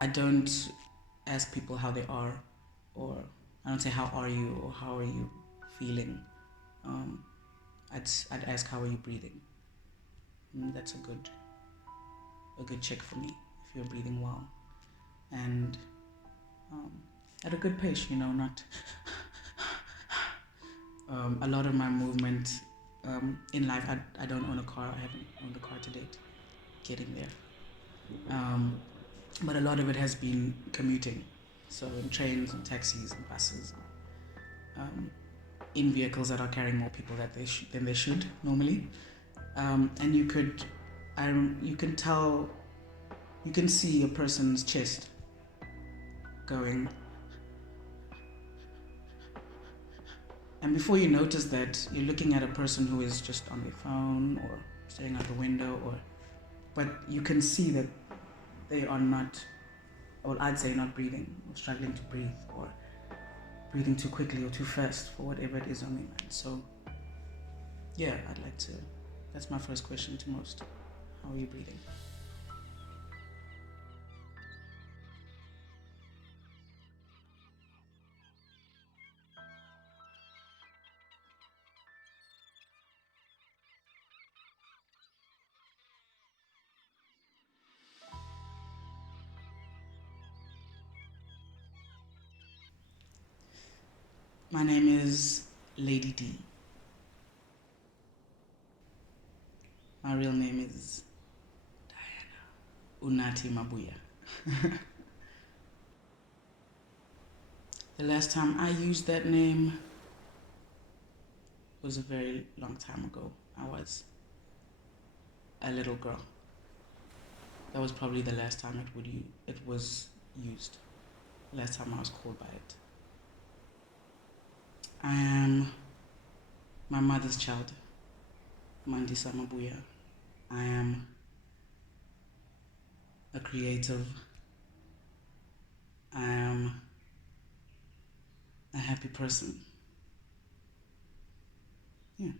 I don't ask people how they are, or I don't say how are you or how are you feeling. I'd ask how are you breathing. That's a good check for me if you're breathing well and at a good pace. Not a lot of my movement in life. I don't own a car. I haven't owned a car to date. Getting there. But a lot of it has been commuting. So in trains and taxis and buses, in vehicles that are carrying more people than they should normally. And you can tell, you can see a person's chest going. And before you notice that, you're looking at a person who is just on their phone or staring out the window, but you can see that they are not, well, I'd say not breathing, or struggling to breathe, or breathing too quickly or too fast for whatever it is on their mind. So, yeah, that's my first question to most. How are you breathing? My name is Lady D. My real name is Diana Unati Mabuya. The last time I used that name was a very long time ago. I was a little girl. That was probably the last time it was used. Last time I was called by it. I am my mother's child, Mandisa Mabuya. I am a creative. I am a happy person. Yeah.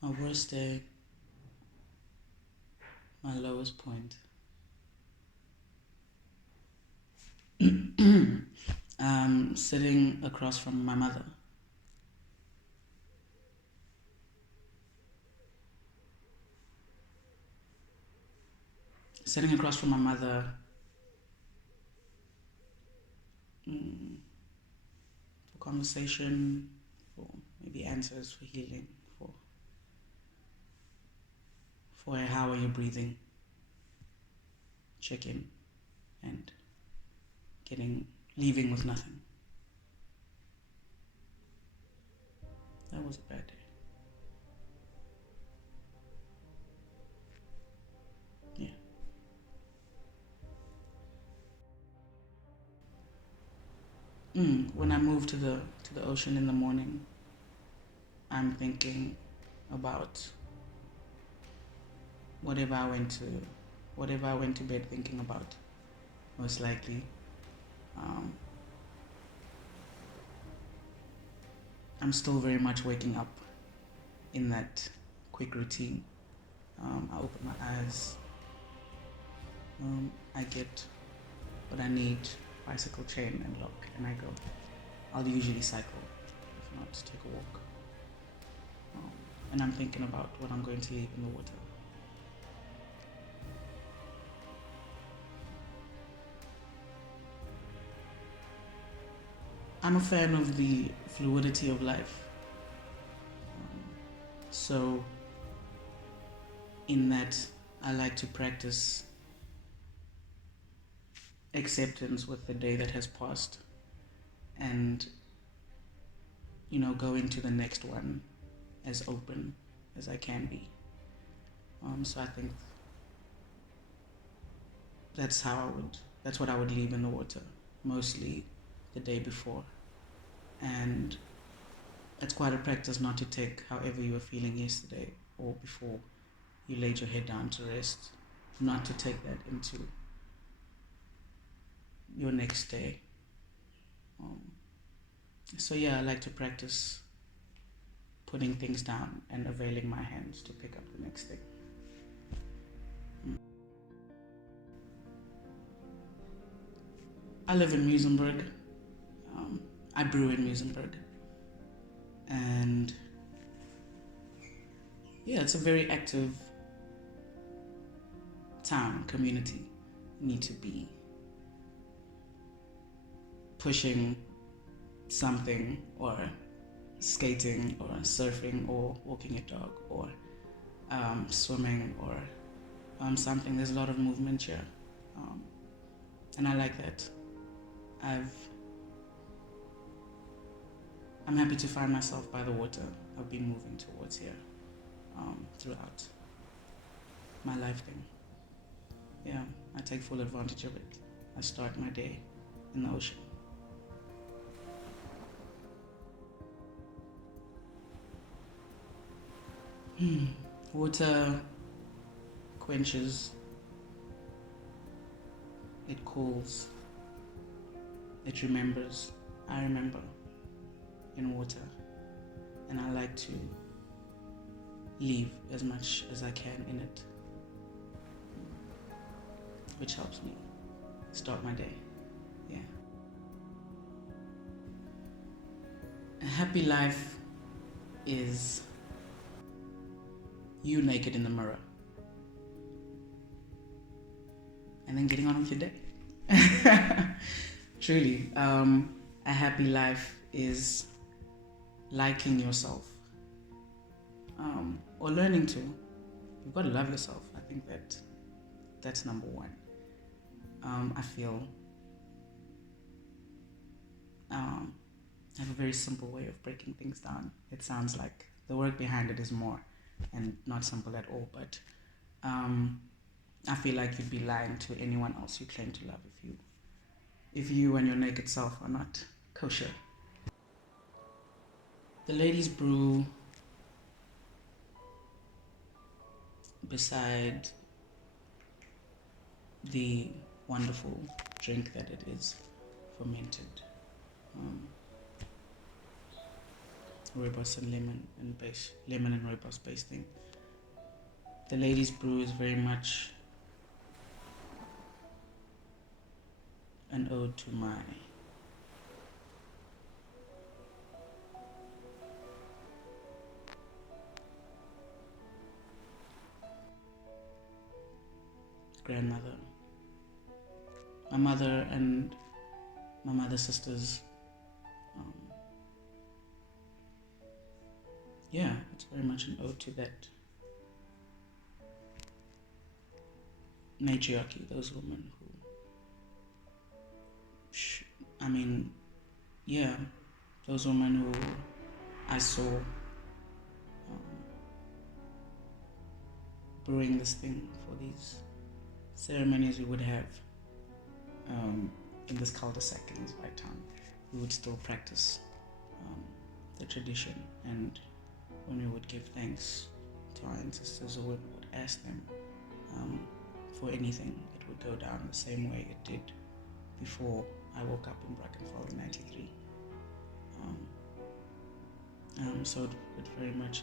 My worst day, my lowest point. Sitting across from my mother. Sitting across from my mother for conversation, for maybe answers, for healing, for how are you breathing, check in, and leaving with nothing. That was a bad day. Yeah. When I move to the ocean in the morning, I'm thinking about whatever I went to bed thinking about, most likely. I'm still very much waking up in that quick routine. I open my eyes. I get what I need, bicycle chain and lock, and I go. I'll usually cycle, if not take a walk. And I'm thinking about what I'm going to leave in the water. I'm a fan of the fluidity of life. So in that, I like to practice acceptance with the day that has passed and, go into the next one as open as I can be. So I think that's what I would leave in the water, mostly the day before. And it's quite a practice not to take however you were feeling yesterday or before you laid your head down to rest, not to take that into your next day. So yeah, I like to practice putting things down and availing my hands to pick up the next thing. I live in Muizenberg. I brew in Muizenberg. And yeah, it's a very active town, community. You need to be pushing something, or skating, or surfing, or walking your dog, or swimming, or something. There's a lot of movement here, and I like that. I'm happy to find myself by the water. I've been moving towards here throughout my life thing. Yeah, I take full advantage of it. I start my day in the ocean. Water quenches, it cools, it remembers. I remember in water, and I like to leave as much as I can in it, which helps me start my day. Yeah. A happy life is you naked in the mirror and then getting on with your day. Truly, a happy life is liking yourself, or learning to. You've got to love yourself. I think that's number one. I feel I have a very simple way of breaking things down. It sounds like the work behind it is more and not simple at all, but I feel like you'd be lying to anyone else you claim to love if you and your naked self are not kosher. The ladies brew beside the wonderful drink that it is, fermented rooibos and lemon and rooibos based thing. The ladies brew is very much an ode to my grandmother, my mother, and my mother's sisters. Yeah, it's very much an ode to that matriarchy, those women who, those women who I saw brewing this thing for these ceremonies we would have in this cul-de-sac in this white town. We would still practice the tradition, and when we would give thanks to our ancestors, or we would ask them for anything, it would go down the same way it did before I woke up in Brackenfell in '93. So it very much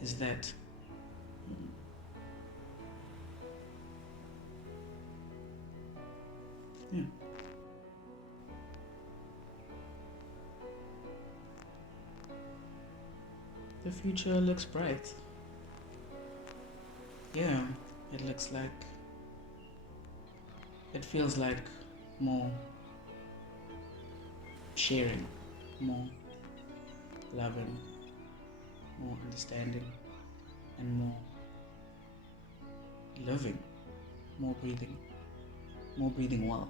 is that. Yeah. The future looks bright. Yeah, it looks like, it feels like more sharing, more loving, more understanding, and more living, more breathing well.